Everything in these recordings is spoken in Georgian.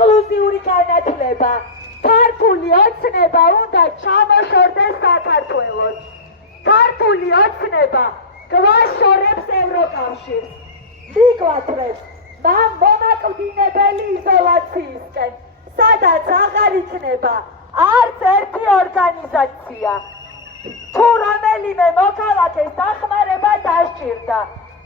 ინკლუზიური განათლება, ქართული ოცნება უნდა ჩამოშორდეს საქართველოს. ქართული ოცნება გვაშორებს ევროკავშირს. მიგვატრებს მომაკვდინებელი იზოლაციისკენ, სადაც აღარ იქნება არც ერთი ორგანიზაცია. თუ რომელიმე მოქალაქეს დახმარება დასჭირდა,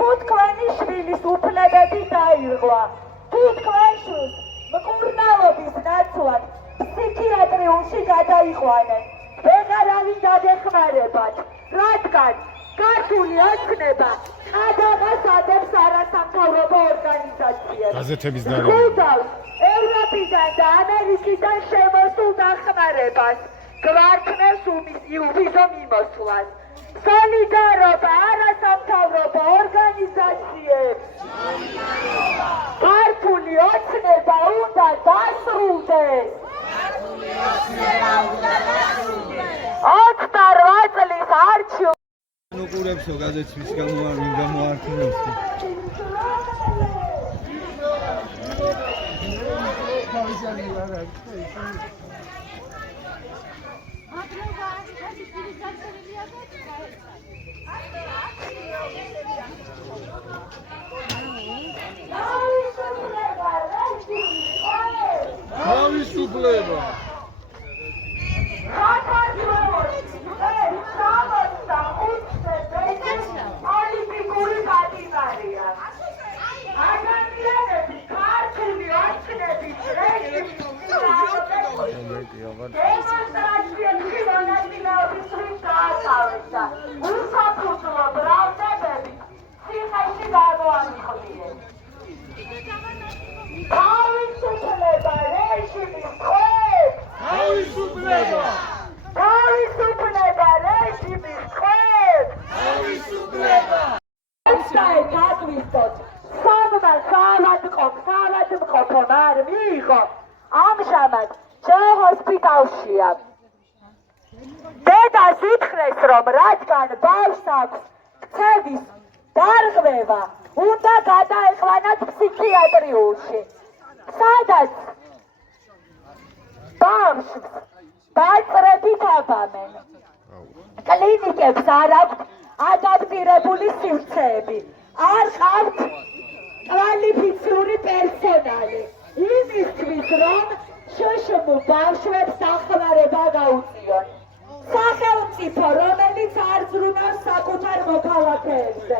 თუ თქვენი შვილის უფლებები დაირღვა, თუ თქვენ შვილს მკურნალობის ნაცვლად ფსიქიატრიუმში გადაიყვანენ, ვეღარავინ დაგეხმარებათ, რადგან ქართული ოცნება ყადაღას ადებს არასამთავრობო ორგანიზაციებს. გაზეთების დარღვევა. გუდავს ევროპიდან და ამერიკიდან შემოსულ დახმარებას, გვართმევს ვიზო მიმოსვლას. სოლიდარობა არასამთავრობო ორგანიზაციებს. ქართული ოცნება უნდა დასრულდეს. 28 წლის არჩევნებში უყურებსო გაზეთს გამოართმევს. თავისუფლება. პოლიტიკური პატიმარია. ადამიანები ქართული ოცნების დემონსტრაციებში მონაწილეობისთვის დაათავეს და უსაფუძვლო ბრალდებები ციხეში გამოამიხდიეს. თავისუფლება რეჟიმის ტყვეებს! თავისუფლება. თავისუფლება რეჟიმის ტყვეებს! თავისუფლება. გადვისტოთ, სამმა საავადმყოფომ არ მიიღო, ამჟამად ჰოსპიტალშია. დედას უთხრეს, რომ რადგან ბავშვს აქვს ქცევის დარღვევა, უნდა გადაეყვანათ ფსიქიატრიუმში, სადაც ბავშვს დაწყებით აბამენ. კლინიკებს არ აქვთ ადაპტირებული სივრცეები, არ ყავთ კვალიფიციური პერსონალი, იმისთვის რომ შშმ ბავშვებს დახმარება გაუწიონ. სახელმწიფო, რომელიც არ ზრუნავს საკუთარ მოქალაქეებზე.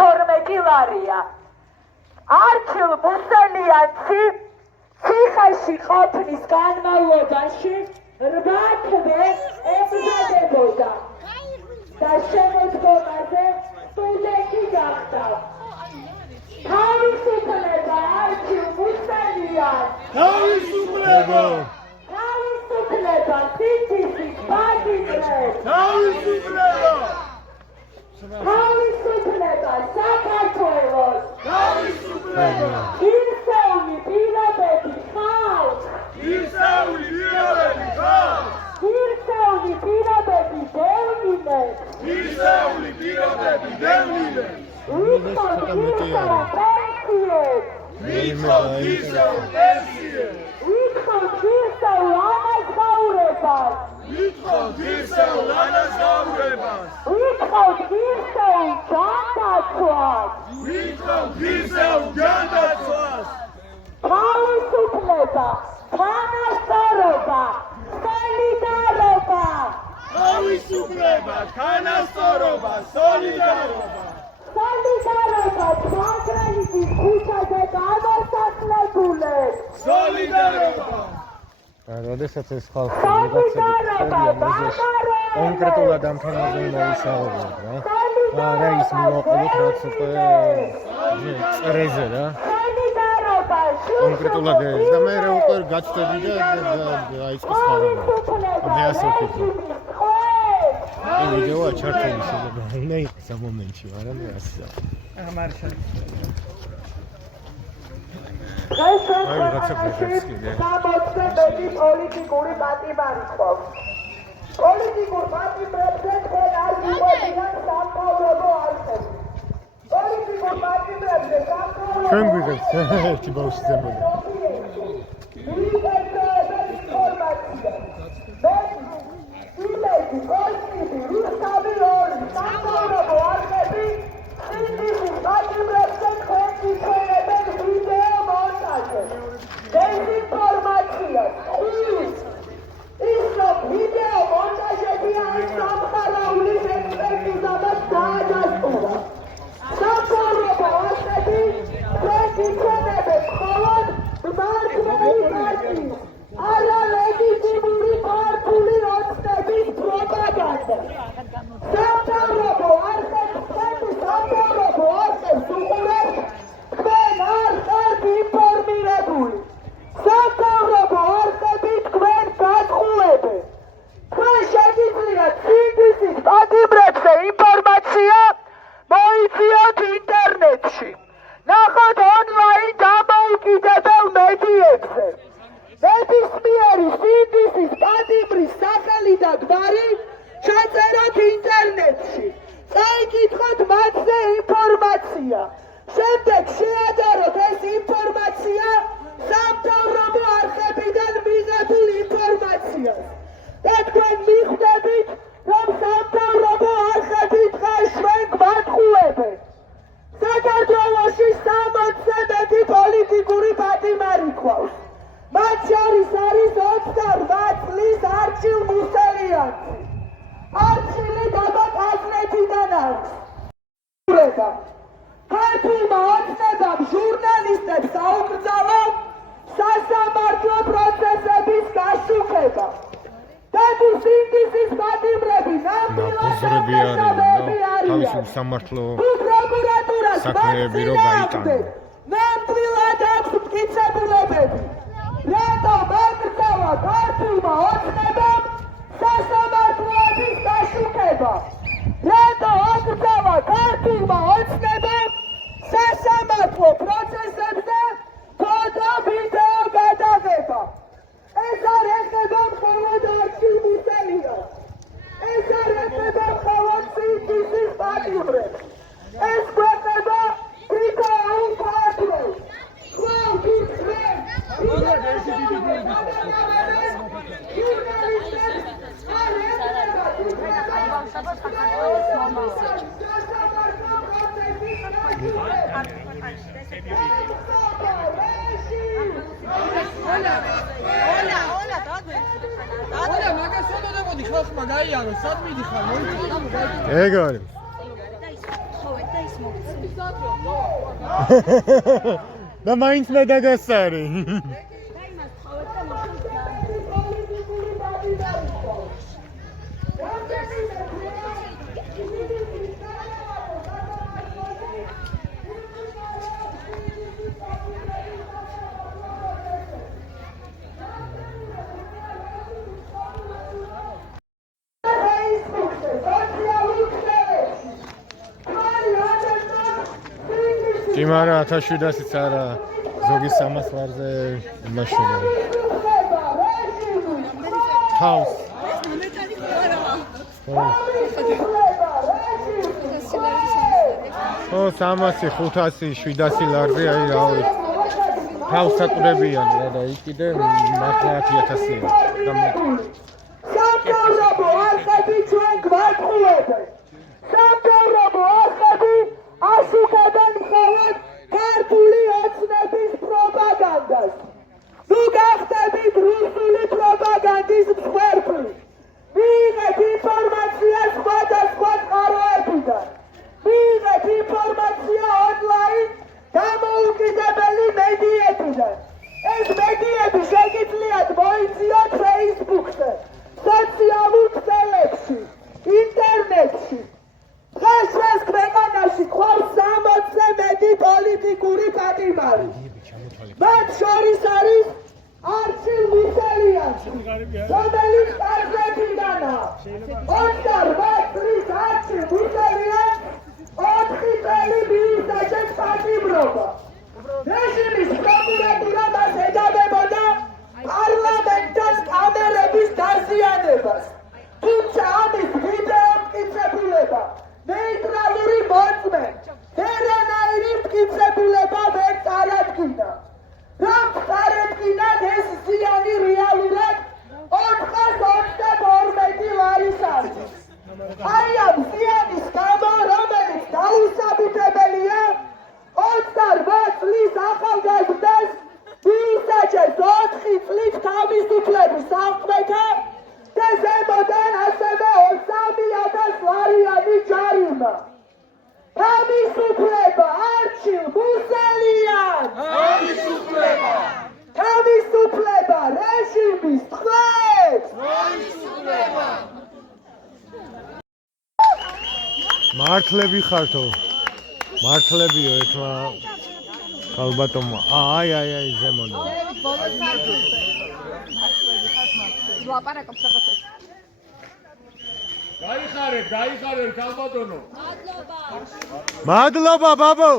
12 ლარია. არქილ მუსელიანცი ციხეში ყოფნის განმავლობაში 8 თვე ემზადებოდა და შემოდგომაზე სტუდენტი გახდა. თავისუფლება არქილ მუსელიანს! თავისუფლება. თავისუფლება სიციხის პატიმრებს! თავისუფლება. თავისუფლება საქართველოს! თავისუფლება. ღირსეული პირობები ხალხს! ღირსეული პირობები ხალხს! ღირსეული პირობები დევნილებს! ღირსეული პირობები დევნილებს! ვითხოვთ ღირსეულ პენსიებს! ვითხოვთ ღირსეულ პენსიებს! ვითხოვთ ღირსეულ ანაზღაურებას! ვითხოვთ ღირსეულ ანაზღაურებას! ვითხოვთ ღირსეულ ჯანდაცვას! ვითხოვთ ღირსეულ ჯანდაცვას! თავისუფლება, თანასწორობა, სოლიდარობა! თავისუფლება, თანასწორობა, სოლიდარობა! სოლიდარობა თვალგრენის ქუჩაზე გამოსახლებულებს! სოლიდარობა! როდესაც ეს ხალხი კონკრეტულად ამ თემაზე მოისაუბროთ რა ის მოვაყოლოთ რაც უკვე წრეზე რა კონკრეტულად ეს და მე უკვე გაცდები და აიწყო სხვა რამე მე ასე ვფიქრობ ვიდეო ჩართული შეიძლება უნდა იყოს ამ მომენტში მაგრამ მე ასე გამოცხადებული პოლიტიკური პატიმარი ყავს. პოლიტიკურ პატიმრებზე თქვენ არ გიყვებიან სამთავრობო არხები. პოლიტიკურ პატიმრებზე სამთავრობო ჩვენ გვიგებთ ერთი ბავშვი ზემოდან სამართლო საქმეები რო გაიტანო. ნამდვილად აქვს მტკიცებულებები. რატომ აკრძალა ქართულმა ოცნებამ სასამართლოების გაშუქება? რატო აკრძალა ქართულმა ოცნებამ სასამართლო პროცესებზე ფოტო ვიდეო გადაღება? ეს არ ეხება მხოლოდ არჩილ მუსელიას. ეს არ ეხება მხოლოდ სინდისის პატიმრებს. ეს გვეხება თითოეულ ქართველს. ხვალ გიხსნით ეგ არის. და მაინც მე დაგასარი. იმარა 1700-იც არა ზოგი 300 ლარზე იმაშოვა. თავს. ო 300, 500, 700 ლარზე აი რავი. თავს საკვდებიან რა და იქ კიდე მართლა 1000-ია და მე სამთავრობო არხები ჩვენ გვატყუებენ. სამთავრობო არხები აშუქებენ მხოლოდ ქართული ოცნების პროპაგანდას. ნუ გახდებით რუსული პროპაგანდის მსხვერპლი. მიიღეთ ინფორმაცია სხვადასხვა წყაროებიდან. მიიღეთ ინფორმაცია ონლაინ დამოუკიდებელი მედიებიდან. ეს მედიები შეგიძლიათ მოიძიოთ Facebook-ზე, სოციალურ ქსელებში, ინტერნეტში. დღეს ჩვენს ქვეყანაში გვყავს 60-ზე მეტი პოლიტიკური პატიმარი. მათ შორის არის არჩილ მუსელიანი, რომელიც კაზეთიდანაა. 28 წლის არჩილ მუსელიანს 4 წელი მიუსაჯეს პატიმრობა. რეჟიმის პროკურატურა მას ედავებოდა პარლამენტის კამერების დაზიანებას. თუმცა ამის ვიდეო მტკიცებულება ნეიტრალური მოწმე ვერანაირი მტკიცებულება ვერ წარადგინა. რომ წარადგინათ ეს მართლები ხართო. მართლებიო ერთმა ხალბატონმა. აი ზემოდან. ლაპარაკობს რაღაცას. გაიხარებ ქალბატონო. მადლობა ბაბო.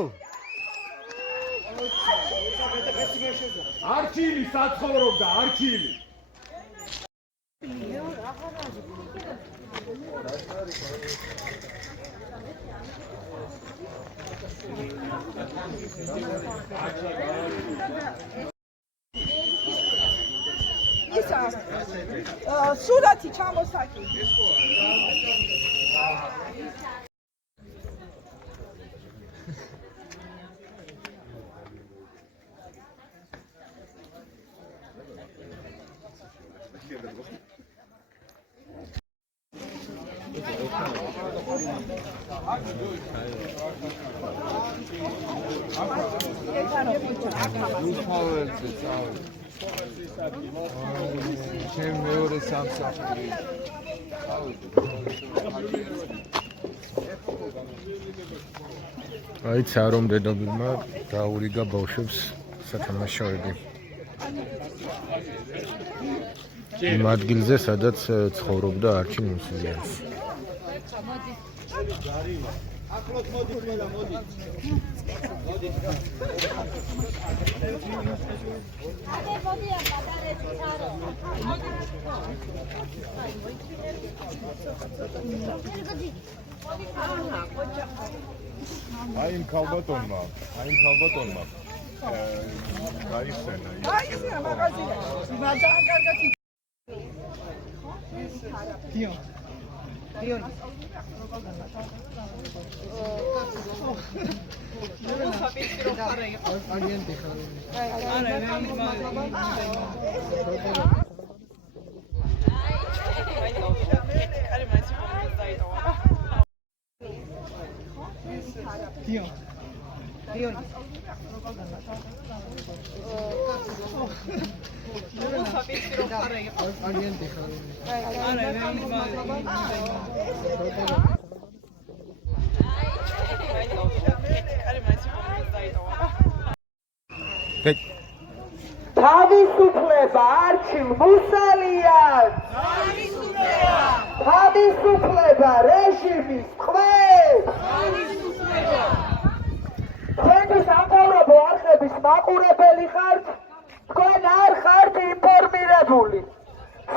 არჩილი საცხოვრობდა, არჩილი. ისა სურათი ჩამოსაკი. ჩემ მეორე სამსახური. აიცა რომ დედობილმა დაურიგა ბავშვებს სათამაშოები. იმ ადგილზე, სადაც ცხოვრობდა არჩილ მუსლიანს. ახლოთ მოდი ყველა მოდი. აი იმ ქალბატონმა გაიხსენა მაღაზია. ძალიან კარგად. დიო. თავისუფლება არჩილ მუსალიანს! თავისუფლება რეჟიმის ტყვეს! თქვენი სამთავრობო არხების მაყურებელი ხართ, თქვენ არ ხართ ინფორმირებული.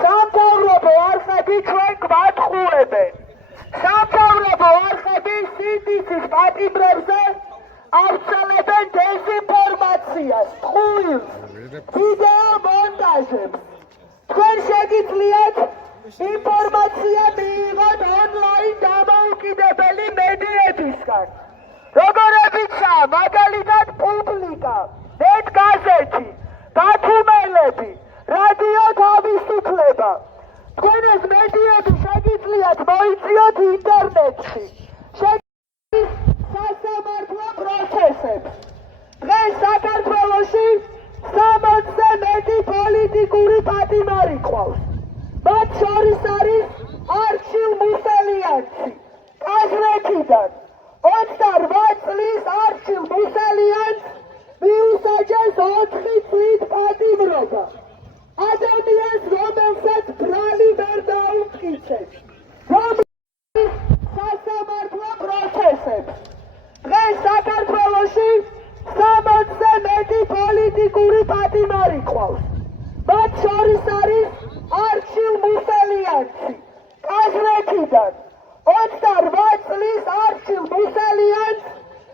სამთავრობო არხები ჩვენ გვატყუებენ. სამთავრობო არხები სინდისის პატიმრებზე ავრცელებენ დეზინფორმაციას, ტყუილს, ვიდეო მონტაჟებს. თქვენ შეგიძლიათ ინფორმაცია მიიღოთ ონლაინ დამოუკიდებელი მედიებისგან, როგორებიცაა მაგალითად პუბლიკა, ნეტგაზეთი, ბათუმელები, რადიო თავისუფლება. თქვენ ეს მედიები შეგიძლიათ მოიწიოთ ინტერნეტში. სასამართლო პროცესებს. დღეს საქართველოში 60-ზე მეტი პოლიტიკური პატიმარი ყავს. მათ შორის არის არჩილ მუსალიანსი, კაზრეთიდან. 28 წლის არჩილ მუსალიანს მიუსაჯეს 4 წლით პატიმრობა. ადამიანს, რომელსაც ბრალი ვერ დაუმტკიცეს, რომლის სასამართლო პროცესებს. დღეს საქართველოში 60-ზე მეტი პოლიტიკური პატიმარი ყავს. მათ შორის არის არჩილ მუსალიანსი, კაზრეთიდან. 28 წლის არჩილ მუსალიანს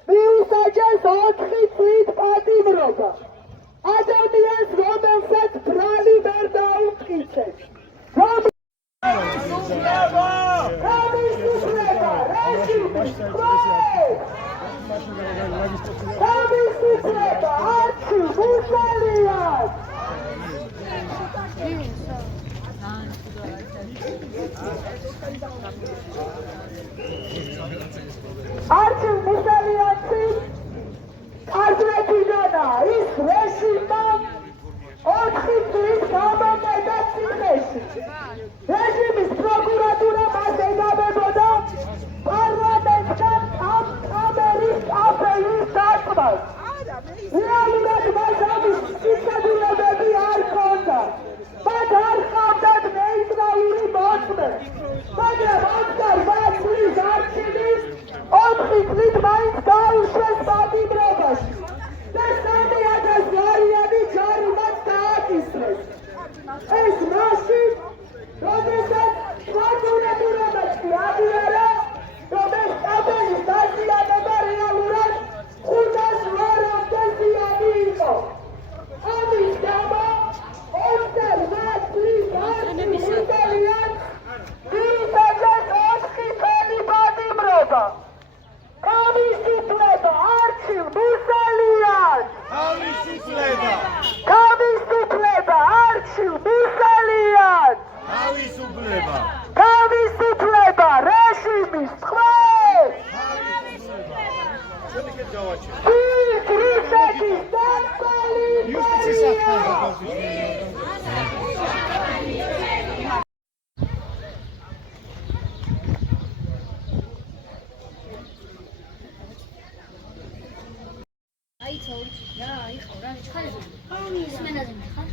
მიუსაჯეს 4 წლით პატიმრობა. ადამიანს, რომელსაც ბრალი ვერ დაუმტკიცეს, თავისუფლება რეჟიმის ტყვეს! თავისუფლება არჩილ მუსალიანს! არჩილ მუსალიანსი კაზრეთიდანაა. ის რეჟიმმა 4 წლის გამომედა ციხეში. რეჟიმის პროკურატურა მას ედავებოდა პარლამენტთან აი თო რა იყო რა ჩხალები ისმენაზე ხარ